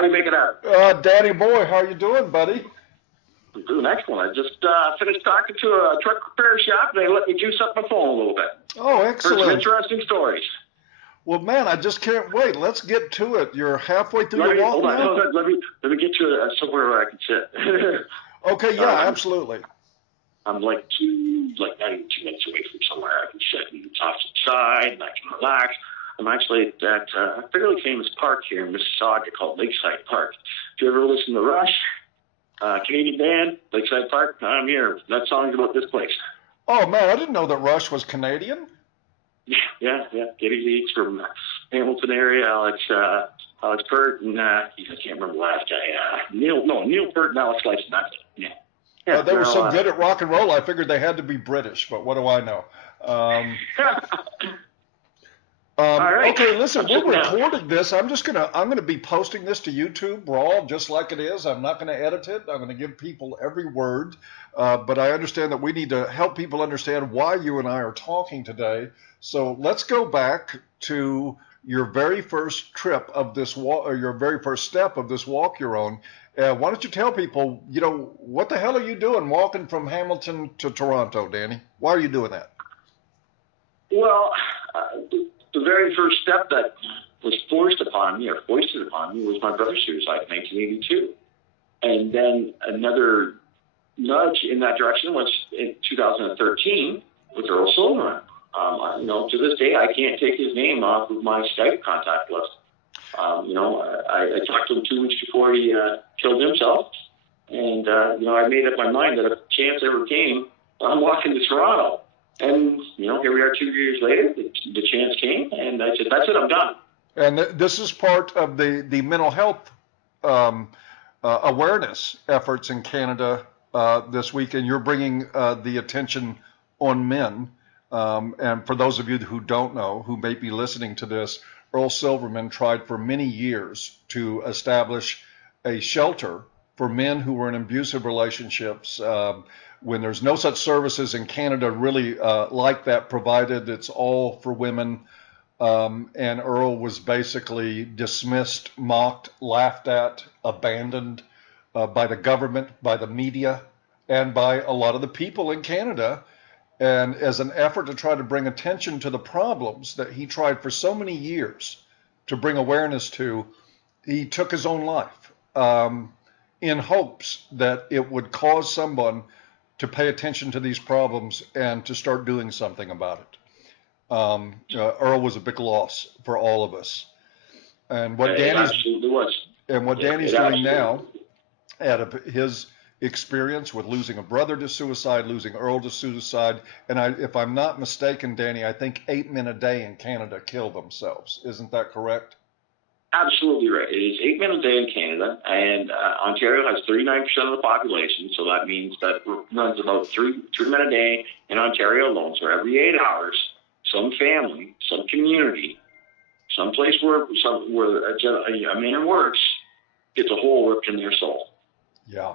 How you making out? Danny boy, how you doing, buddy? I'm doing excellent. I just finished talking to a truck repair shop. They let me juice up my phone a little bit. Oh, Heard some excellent. interesting stories. Well, man, I just can't wait. Let's get to it. You're halfway through your walk hold on, now? hold on. Let me get you somewhere where I can sit. Okay, yeah, absolutely. I'm like not even 2 minutes away from somewhere I can sit and talk to the side and I can relax. I'm actually at a fairly famous park here in Mississauga called Lakeside Park. If you ever listen to Rush, Canadian band, Lakeside Park, I'm here. That song's about this place. Oh, man, I didn't know that Rush was Canadian. Yeah. Getty Leeds from Hamilton area. Alex Pert and I can't remember the last guy. Neil Pert and Alex Slice. That's it. Yeah. They were so good at rock and roll, I figured they had to be British, but what do I know? All right. Okay, listen, we're recording this. I'm gonna be posting this to YouTube raw, just like it is. I'm not gonna edit it. I'm gonna give people every word, but I understand that we need to help people understand why you and I are talking today. So let's go back to your very first trip of this walk, or your very first step of this walk you're on. Why don't you tell people, what the hell are you doing walking from Hamilton to Toronto, Danny? Why are you doing that? Well, the very first step that was foisted upon me was my brother's suicide in 1982. And then another nudge in that direction was in 2013 with Earl Silverman. To this day, I can't take his name off of my Skype contact list. I talked to him 2 weeks before he killed himself. And, I made up my mind that if a chance ever came, I'm walking to Toronto. And, here we are 2 years later, the chance came, and I said, that's it, I'm done. And this is part of the mental health awareness efforts in Canada this week, and you're bringing the attention on men. And for those of you who don't know, who may be listening to this, Earl Silverman tried for many years to establish a shelter for men who were in abusive relationships, when there's no such services in Canada really like that provided. It's all for women. And Earl was basically dismissed, mocked, laughed at, abandoned by the government, by the media, and by a lot of the people in Canada. And as an effort to try to bring attention to the problems that he tried for so many years to bring awareness to, he took his own life in hopes that it would cause someone to pay attention to these problems and to start doing something about it. Earl was a big loss for all of us. And what Danny's doing now, out of his experience with losing a brother to suicide, losing Earl to suicide, and if I'm not mistaken, Danny, I think 8 men a day in Canada kill themselves. Isn't that correct? Absolutely right. It is 8 men a day in Canada, and Ontario has 39% of the population, so that means that runs about three men a day in Ontario alone. So every 8 hours, some family, some community, some place where a man works gets a hole ripped in their soul. Yeah.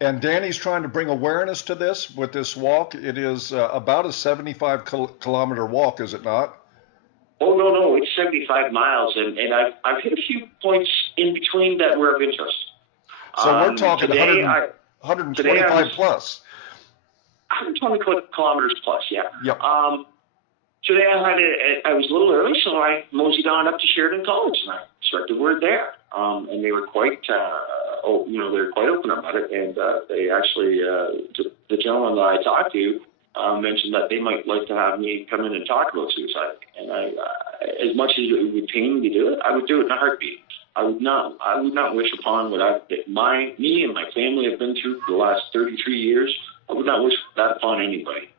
And Danny's trying to bring awareness to this with this walk. It is about a 75-kilometer walk, is it not? Oh, no, it's 75 miles, and I've hit a few points in between that were of interest. So we're talking today, 125 plus. 120 kilometers plus, yeah. Yep. Today I was a little early, so I moseyed on up to Sheridan College, and I struck the word there. And they were quite, they were quite open about it, and they actually, the gentleman that I talked to, mentioned that they might like to have me come in and talk about suicide. And as much as it would pain me to do it, I would do it in a heartbeat. I would not wish upon what me and my family have been through for the last 33 years. I would not wish that upon anybody.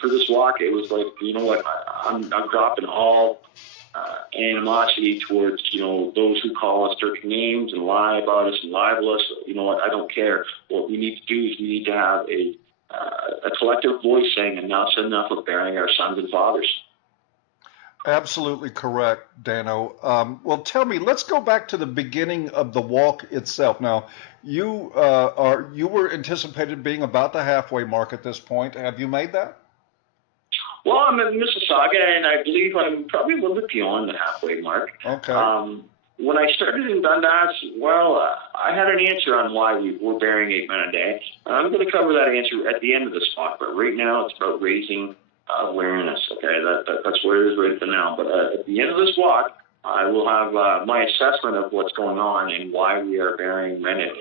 For this walk, it was like, you know what, I'm dropping all animosity towards, those who call us certain names and lie about us and libel us. You know what, I don't care. What we need to do is we need to have a collective voice saying enough's enough of burying our sons and fathers. Absolutely correct, Dano. Well, tell me, let's go back to the beginning of the walk itself. Now, you were anticipated being about the halfway mark at this point. Have you made that? Well, I'm in Mississauga, and I believe I'm probably a little bit beyond the halfway mark. Okay. When I started in Dundas, well, I had an answer on why we were bearing 8 men a day. I'm going to cover that answer at the end of this talk, but right now it's about raising awareness. Okay, that's where it is right now. But at the end of this walk, I will have my assessment of what's going on and why we are bearing men at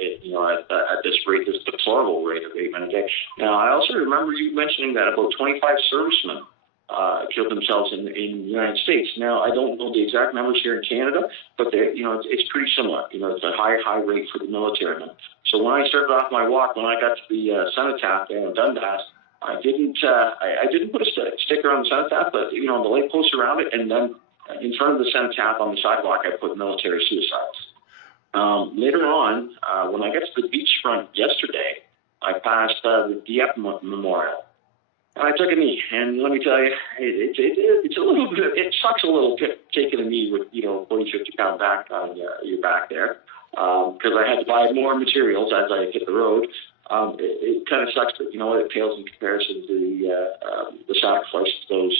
this rate, this deplorable rate of 8 men a day. Now, I also remember you mentioning that about 25 servicemen killed themselves in the United States. Now, I don't know the exact numbers here in Canada, but it's pretty similar. It's a high rate for the military men. So when I started off my walk, when I got to the cenotaph there in Dundas, I didn't put a sticker on the cenotaph, but the light post around it, and then in front of the cenotaph on the sidewalk, I put military suicides. Later on, when I got to the beachfront yesterday, I passed the Dieppe Memorial. I took a knee, and let me tell you, it's a little bit, it sucks a little bit taking a knee with, 40, 50-pound back on your back there, because I had to buy more materials as I hit the road. It kind of sucks, but it pales in comparison to the sacrifices those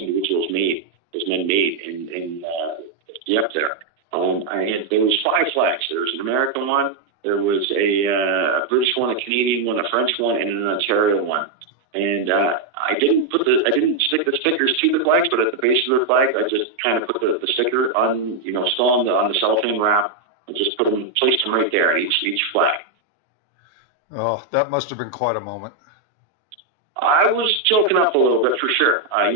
individuals made, those men made in Dieppe there. There was 5 flags. There was an American one, there was a British one, a Canadian one, a French one, and an Ontario one. And I didn't stick the stickers to the flags, but at the base of the flag, I just kind of put the sticker on, still on the cellophane wrap, and just placed them right there at each flag. Oh, that must have been quite a moment. I was choking up a little bit for sure. I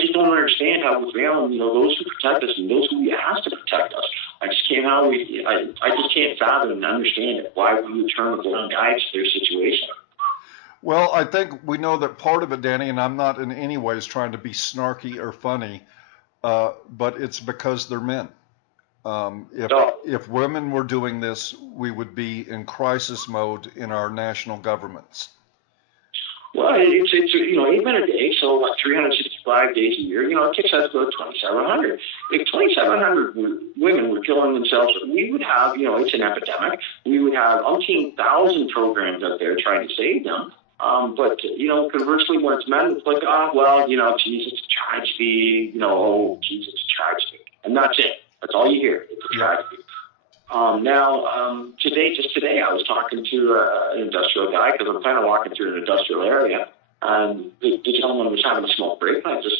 just don't understand how with Valen, those who protect us and those who we ask to protect us, I just can't fathom and understand why we would turn a blind eye to their situation. Well, I think we know that part of it, Danny, and I'm not in any ways trying to be snarky or funny, but it's because they're men. If women were doing this, we would be in crisis mode in our national governments. Well, it's 8 men a day, so 365 days a year. It takes us about 2,700. If 2,700 women were killing themselves, we would have, it's an epidemic. We would have umpteen thousand programs out there trying to save them. But conversely, when it's men, it's like, Jesus, it's a tragedy. Jesus, it's a tragedy, and that's it. That's all you hear. It's a tragedy. Today, I was talking to an industrial guy because I'm kind of walking through an industrial area, and the gentleman was having a smoke break. And I just,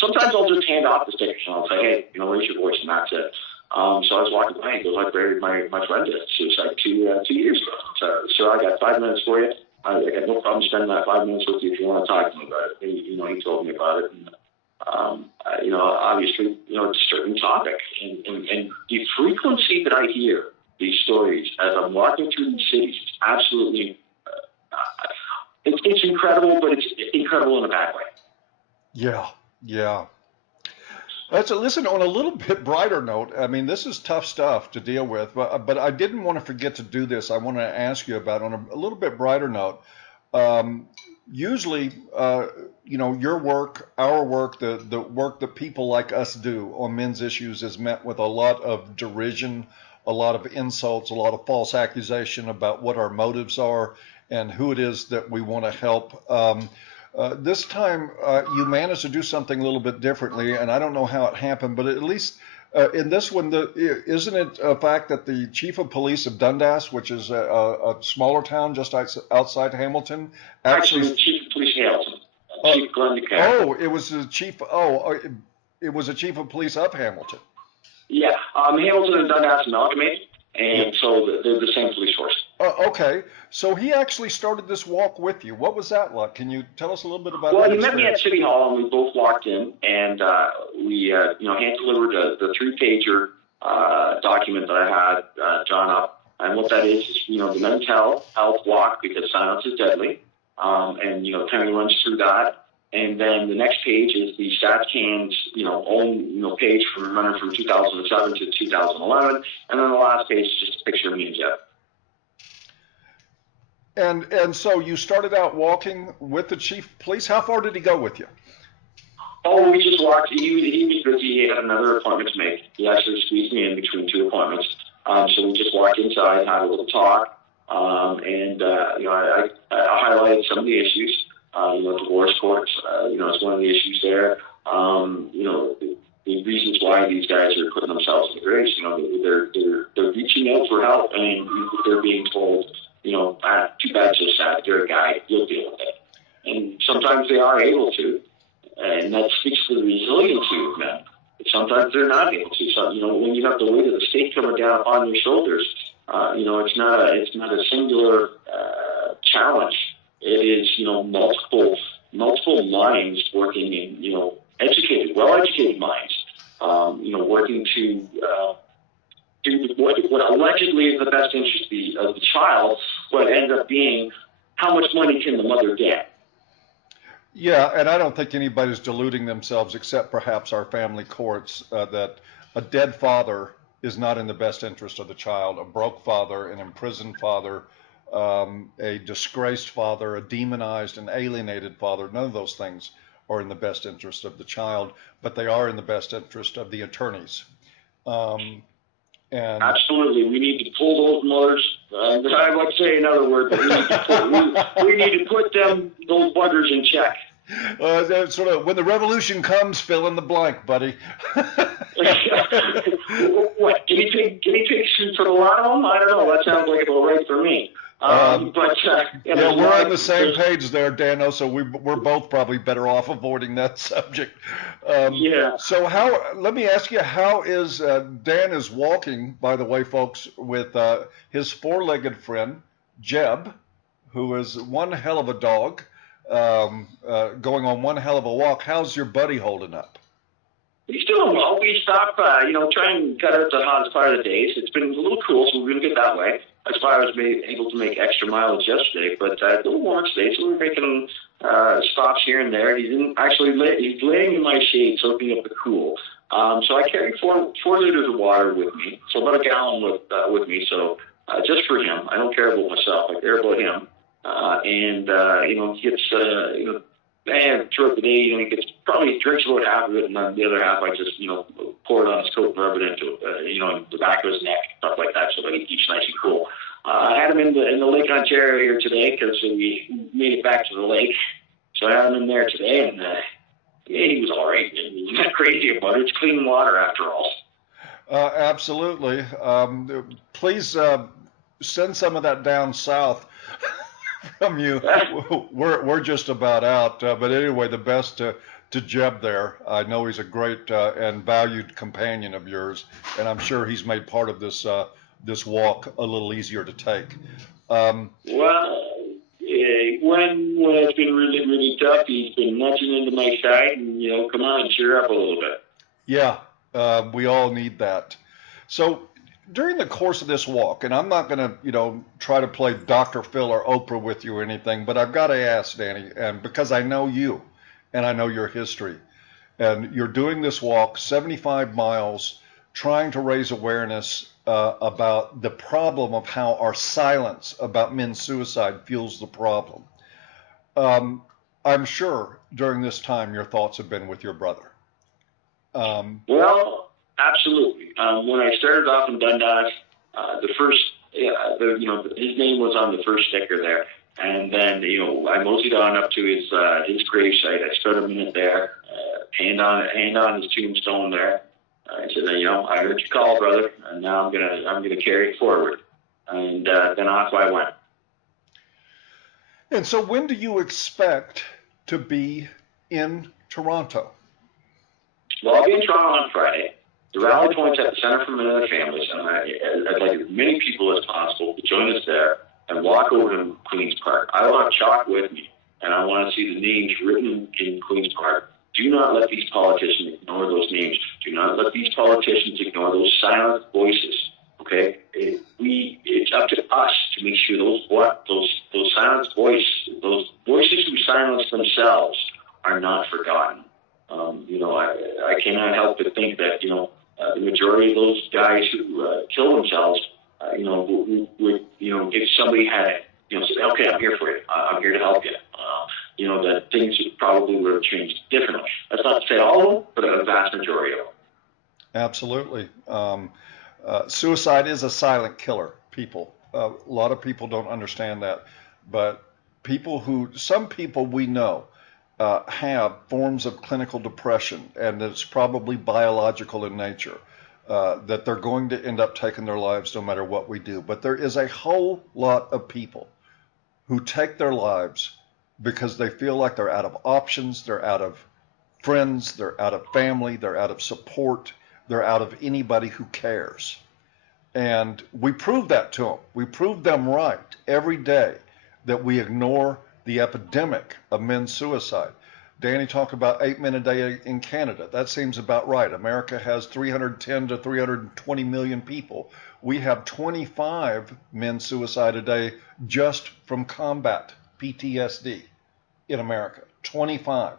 sometimes I'll just hand off the sticker and I'll say, hey, raise your voice, and that's it. So I was walking by and he goes, I buried my friend did suicide 2 years ago. So I got 5 minutes for you. I got no problem spending that 5 minutes with you if you want to talk to me about it. He told me about it. And, obviously, it's a certain topic. And the frequency that I hear these stories as I'm walking through these cities, it's absolutely, it's incredible, but it's incredible in a bad way. Yeah. Listen, on a little bit brighter note, I mean, this is tough stuff to deal with, but I didn't want to forget to do this. I want to ask you about, on a little bit brighter note, usually, your work, our work, the work that people like us do on men's issues is met with a lot of derision, a lot of insults, a lot of false accusation about what our motives are and who it is that we want to help. This time, you managed to do something a little bit differently, and I don't know how it happened, but at least in this one, isn't it a fact that the chief of police of Dundas, which is a smaller town just outside Hamilton, actually the chief of police Hamilton, Chief Glenn DeCarr. Oh, it was the chief. It was the chief of police of Hamilton. Yeah, Hamilton and Dundas amalgamated, and so they're the same police force. Okay, so he actually started this walk with you. What was that like? Can you tell us a little bit about that? Well, he met me at City Hall, and we both walked in, and we hand-delivered the 3-pager document that I had drawn up. And what that is the mental health walk, because silence is deadly. And, Penny runs through that. And then the next page is the StatsCan's, own, page running from 2007 to 2011. And then the last page is just a picture of me and Jeff. And so you started out walking with the chief of police. How far did he go with you? Oh, we just walked. He was busy. He had another appointment to make. He actually squeezed me in between 2 appointments. So we just walked inside, had a little talk, and I highlighted some of the issues. Divorce courts, it's one of the issues there. The reasons why these guys are putting themselves in graves, they're reaching out for help, and they're being told, too bad, so sad, you're a guy, you'll deal with it. And sometimes they are able to, and that speaks to the resiliency of men. Sometimes they're not able to. So, when you have the weight of the state coming down on your shoulders, it's not a singular challenge. It is, multiple minds working in, well-educated minds, working to do what allegedly is the best interest of the child, what ends up being how much money can the mother get. Yeah, and I don't think anybody's deluding themselves, except perhaps our family courts, that a dead father is not in the best interest of the child. A broke father, an imprisoned father, a disgraced father, a demonized and alienated father, none of those things are in the best interest of the child, but they are in the best interest of the attorneys. And absolutely, we need to pull those mothers. I'd like to say another word, but we need to put those buggers in check. Sort of when the revolution comes, fill in the blank, buddy. What, guinea pigs for a lot of them? I don't know. That sounds like about right for me. Yeah, we're on the same page there, Dano. So we're both probably better off avoiding that subject. Yeah. So let me ask you, how is Dan is walking, by the way, folks, with his four-legged friend Jeb, who is one hell of a dog, going on one hell of a walk. How's your buddy holding up? He's doing well. We stop, try and cut out the hottest part of the days. It's been a little cool, so we're going to get that way. As far as being able to make extra mileage yesterday, but a little warm today, so we're making stops here and there. He's laying in my shade, soaking up the cool. So I carry four liters of water with me, so about a gallon with me. So just for him, I don't care about myself. I care about him. He gets and throughout the day, he drinks about half of it, and then the other half I just, pour it on his coat and rub it into, the back of his neck, stuff like that, so that he keeps nice and cool. I had him in the Lake Ontario here today because we made it back to the lake, so I had him in there today, and he was all right. He's not crazy about it. It's clean water after all. Absolutely. Please send some of that down south. From you. We're just about out, but anyway, the best to Jeb there. I know he's a great and valued companion of yours, and I'm sure he's made part of this walk a little easier to take. When it's been really, really tough, he's been nudging into my side and come on, cheer up a little bit. Yeah, we all need that. So during the course of this walk, and I'm not going to, try to play Dr. Phil or Oprah with you or anything, but I've got to ask, Danny, and because I know you and I know your history, and you're doing this walk 75 miles, trying to raise awareness about the problem of how our silence about men's suicide fuels the problem. I'm sure during this time your thoughts have been with your brother. Well, absolutely. When I started off in Dundas, his name was on the first sticker there, and then I moseyed on up to his gravesite. I stood a minute there, hand on his tombstone there. I said, I heard you call, brother, and now I'm gonna carry it forward, and then off I went. And so, when do you expect to be in Toronto? Well, I'll be in Toronto on Friday. The rally point's at the Center for Men and Their Families, and I'd like as many people as possible to join us there and walk over to Queen's Park. I want chalk with me, and I want to see the names written in Queen's Park. Do not let these politicians ignore those names. Do not let these politicians ignore those silent voices. Okay, it's up to us to make sure those silent voices, those voices who silence themselves, are not forgotten. I cannot help but think that the majority of those guys who kill themselves, if somebody had said, okay, I'm here for you, I'm here to help you, that things probably would have changed differently. That's not to say all of them, but a vast majority of them. Absolutely. Suicide is a silent killer, people. A lot of people don't understand that, but some people we know have forms of clinical depression, and it's probably biological in nature, that they're going to end up taking their lives no matter what we do. But there is a whole lot of people who take their lives because they feel like they're out of options, they're out of friends, they're out of family, they're out of support, they're out of anybody who cares. And we prove that to them. We prove them right every day that we ignore the epidemic of men's suicide. Danny talked about 8 men a day in Canada. That seems about right. America has 310 to 320 million people. We have 25 men suicide a day just from combat PTSD in America. 25.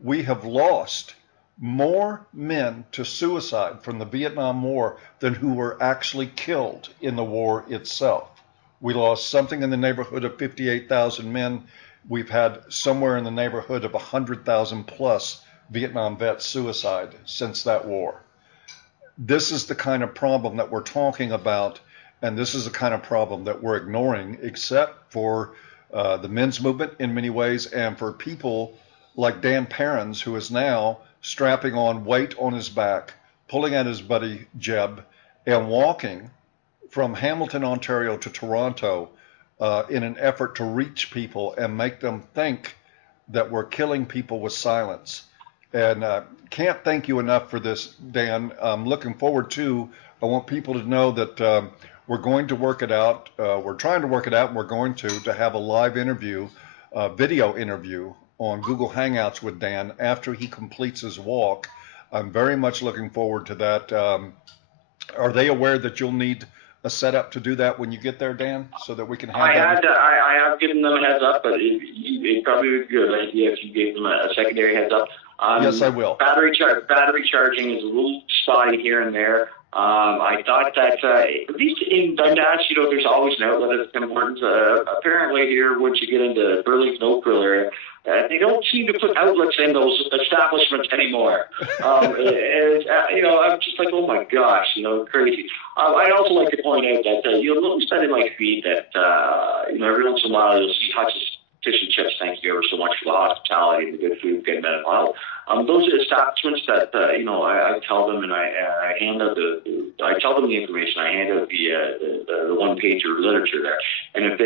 We have lost more men to suicide from the Vietnam War than who were actually killed in the war itself. We lost something in the neighborhood of 58,000 men. We've had somewhere in the neighborhood of 100,000 plus Vietnam vets suicide since that war. This is the kind of problem that we're talking about, and this is the kind of problem that we're ignoring, except for the men's movement in many ways, and for people like Dan Perrins, who is now strapping on weight on his back, pulling at his buddy Jeb, and walking from Hamilton, Ontario to Toronto in an effort to reach people and make them think that we're killing people with silence. And can't thank you enough for this, Dan. I'm looking forward to, I want people to know that we're going to work it out. We're trying to work it out, and we're going to have a live interview, video interview on Google Hangouts with Dan after he completes his walk. I'm very much looking forward to that. Are they aware that you'll need a setup to do that when you get there, Dan, so that we can have I have given them a heads up, but it probably would be a good idea if you gave them a secondary heads up. Yes, I will. Battery charging is a little spotty here and there. I thought that at least in Dundas, there's always an outlet that's important. Apparently here, once you get into Burlington, Oakville area, they don't seem to put outlets in those establishments anymore. I'm just like, oh my gosh, crazy. I'd also like to point out that you'll spend in my feed that every once in a while you'll see Hutch's Fish and Chips. Thank you ever so much for the hospitality and the good food getting that out. Those are establishments that I tell them, and I hand out I tell them the information. I hand out the one pager literature there, and if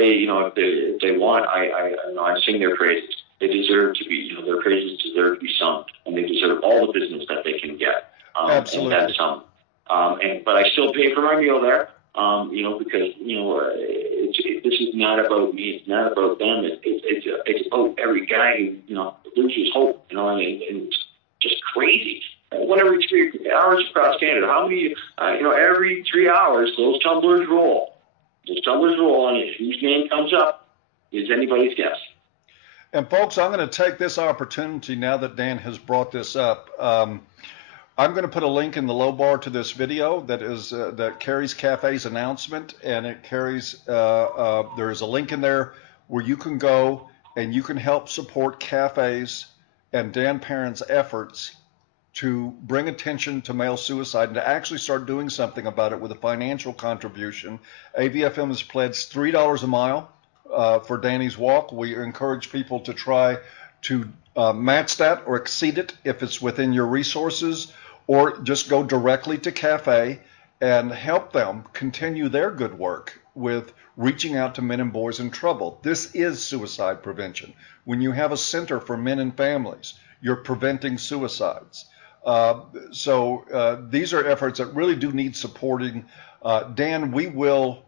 they want, I sing their praises. They deserve to be, their praises deserve to be sung, and they deserve all the business that they can get. Absolutely. And that's some. But I still pay for my meal there, because this is not about me. It's not about them. It's about every guy who loses hope. And it's just crazy. One every 3 hours across Canada. How many? Every 3 hours those tumblers roll. Those tumblers roll, and whose name comes up is anybody's guess. And folks, I'm going to take this opportunity now that Dan has brought this up. I'm going to put a link in the low bar to this video that carries Cafe's announcement, and it carries there is a link in there where you can go and you can help support Cafe's and Dan Perrins' efforts to bring attention to male suicide and to actually start doing something about it with a financial contribution. AVFM has pledged $3 a mile for Danny's walk. We encourage people to try to match that or exceed it if it's within your resources, or just go directly to Cafe and help them continue their good work with reaching out to men and boys in trouble. This is suicide prevention. When you have a center for men and families, you're preventing suicides. So these are efforts that really do need supporting. Dan, we will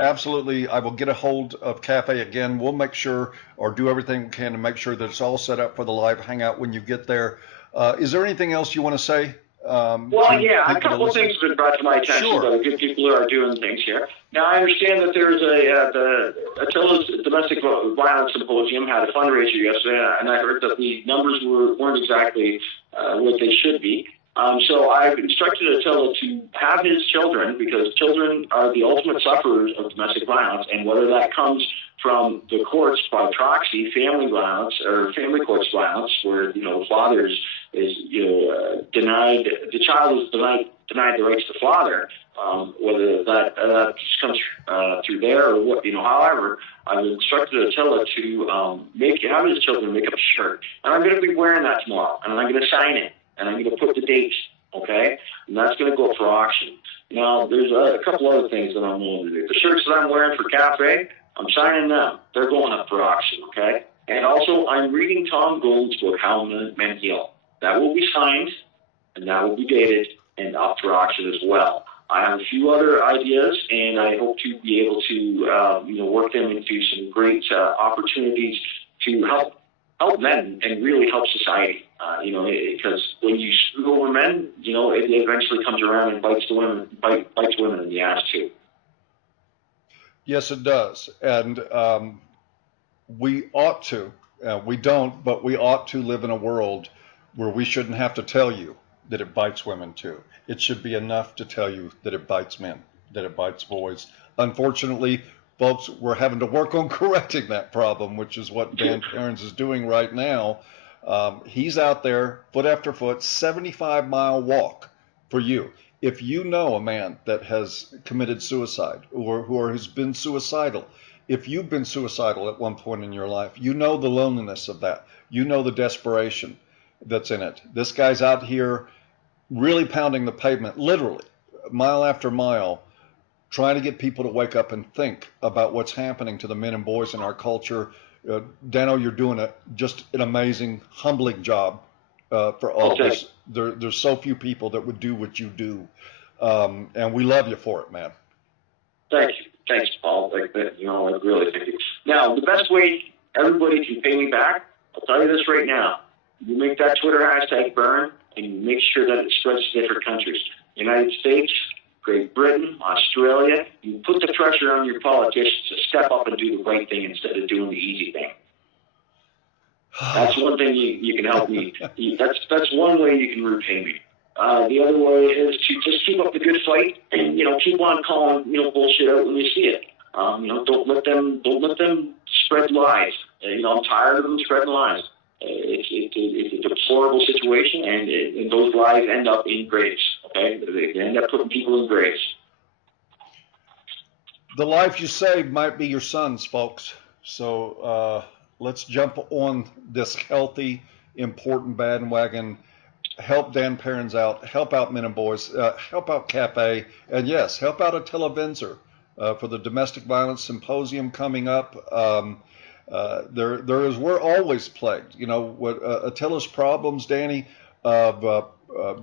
absolutely, I will get a hold of Cafe again. We'll make sure, or do everything we can to make sure that it's all set up for the live hangout when you get there. Is there anything else you want to say? A couple of things have been brought to my attention by the good people who are doing things here. Now, I understand that there's the Attila's Domestic Violence Symposium had a fundraiser yesterday, and I heard that the numbers weren't exactly what they should be. So I've instructed Attila to have his children, because children are the ultimate sufferers of domestic violence, and whether that comes from the courts by proxy, family violence, or family courts violence, where fathers is denied. The child is denied the rights to the father. Whether that just comes through there or what, however, I've instructed Attila to have his children make up a shirt, and I'm going to be wearing that tomorrow, and I'm going to sign it, and I'm going to put the dates, okay, and that's going to go for auction. Now, there's a couple other things that I'm willing to do. The shirts that I'm wearing for Cafe, I'm signing them. They're going up for auction, okay? And also, I'm reading Tom Golden's book, How Men Heal. That will be signed, and that will be dated and up for auction as well. I have a few other ideas, and I hope to be able to, work them into some great opportunities to help men and really help society. Because when you screw over men, it eventually comes around and bites women in the ass too. Yes, it does, and we ought to. We don't, but we ought to live in a world where we shouldn't have to tell you that it bites women too. It should be enough to tell you that it bites men, that it bites boys. Unfortunately, folks, we're having to work on correcting that problem, which is what Dan Perrins is doing right now. He's out there, foot after foot, 75-mile walk for you. If you know a man that has committed suicide or has been suicidal, if you've been suicidal at one point in your life, you know the loneliness of that. You know the desperation that's in it. This guy's out here really pounding the pavement, literally, mile after mile, trying to get people to wake up and think about what's happening to the men and boys in our culture. Dano, you're doing just an amazing, humbling job for all this. There's so few people that would do what you do, and we love you for it, man. Thank you. Thanks, Paul. I really thank you. Now, the best way everybody can pay me back, I'll tell you this right now. You make that Twitter hashtag burn, and you make sure that it spreads to different countries. United States, Great Britain, Australia. You put the pressure on your politicians to step up and do the right thing instead of doing the easy thing. That's one thing you can help me. That's one way you can repay me. The other way is to just keep up the good fight and keep on calling bullshit out when you see it. Don't let them spread lies. I'm tired of them spreading lies. It's a deplorable situation, and those lies end up in graves. Okay, they end up putting people in graves. The life you saved might be your son's, folks. So let's jump on this healthy, important bandwagon. Help Dan Perrins out. Help out Men and Boys. Help out Cafe, and yes, help out Attila Windsor for the Domestic Violence Symposium coming up. We're always plagued, what Attila's problems, Danny,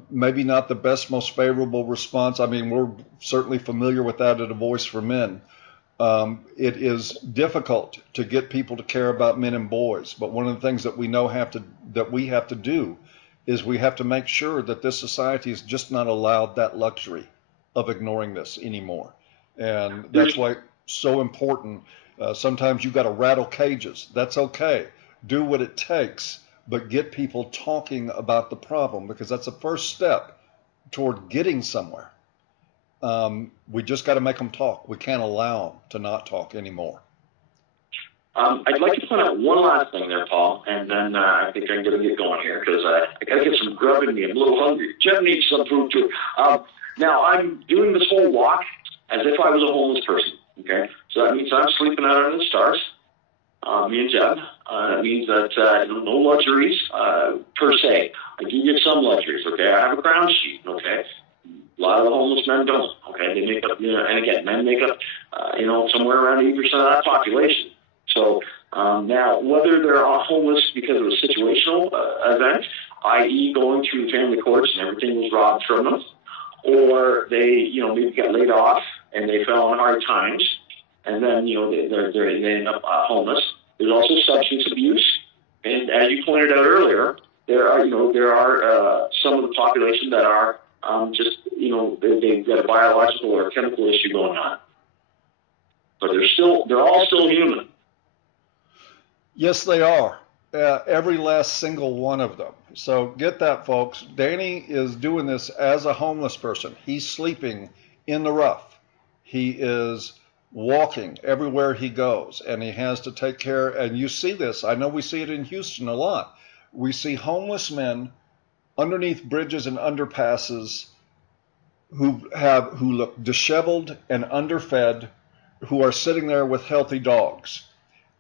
maybe not the best, most favorable response. I mean, we're certainly familiar with that at A Voice for Men. It is difficult to get people to care about men and boys, but one of the things that we have to do is we have to make sure that this society is just not allowed that luxury of ignoring this anymore. And that's why it's so important. Sometimes you got to rattle cages. That's okay. Do what it takes, but get people talking about the problem, because that's the first step toward getting somewhere. We just got to make them talk. We can't allow them to not talk anymore. I'd like to point out one last thing there, Paul, and then I think I'm going to get going here because I got to get some grub in me. I'm a little hungry. Jeb needs some food too. Now, I'm doing this whole walk as if I was a homeless person. Okay, so that means I'm sleeping out under the stars, me and Jeb. It means that no luxuries per se. I do get some luxuries. Okay, I have a ground sheet. Okay, a lot of the homeless men don't. Okay, they make up. And again, men make up. Somewhere around 80% of that population. So now, whether they're homeless because of a situational event, i.e., going through family courts and everything was robbed from them, or they maybe got laid off and they fell on hard times, and then they end up homeless. There's also substance abuse, and as you pointed out earlier, there are some of the population that are they've got a biological or chemical issue going on, but they're all still human. Yes, they are. Every last single one of them. So get that, folks. Danny is doing this as a homeless person. He's sleeping in the rough. He is walking everywhere he goes, and he has to take care. And you see this. I know we see it in Houston a lot. We see homeless men underneath bridges and underpasses who look disheveled and underfed, who are sitting there with healthy dogs.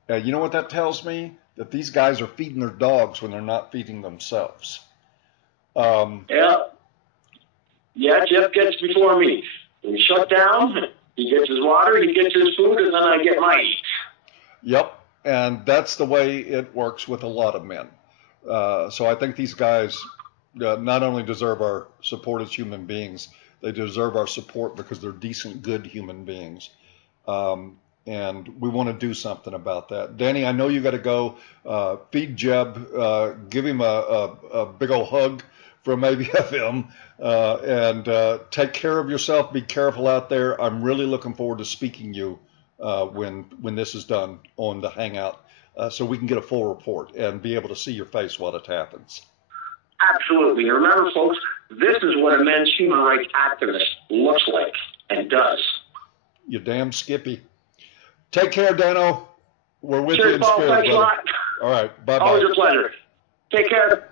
You know what that tells me? That these guys are feeding their dogs when they're not feeding themselves. Yeah, Jeff gets before me. We shut down. He gets his water, he gets his food, and then I get my eat. Yep, and that's the way it works with a lot of men. So I think these guys not only deserve our support as human beings, they deserve our support because they're decent, good human beings. And we want to do something about that. Danny, I know you got to go feed Jeb, give him a big old hug from ABFM, and take care of yourself. Be careful out there. I'm really looking forward to speaking you when this is done on the Hangout, so we can get a full report and be able to see your face while it happens. Absolutely. And remember, folks, this is what a men's human rights activist looks like and does. You damn Skippy. Take care, Dano. We're with you Cheers, in Paul. spirit, Thanks a brother. lot. All right. Bye-bye. Always a pleasure. Take care.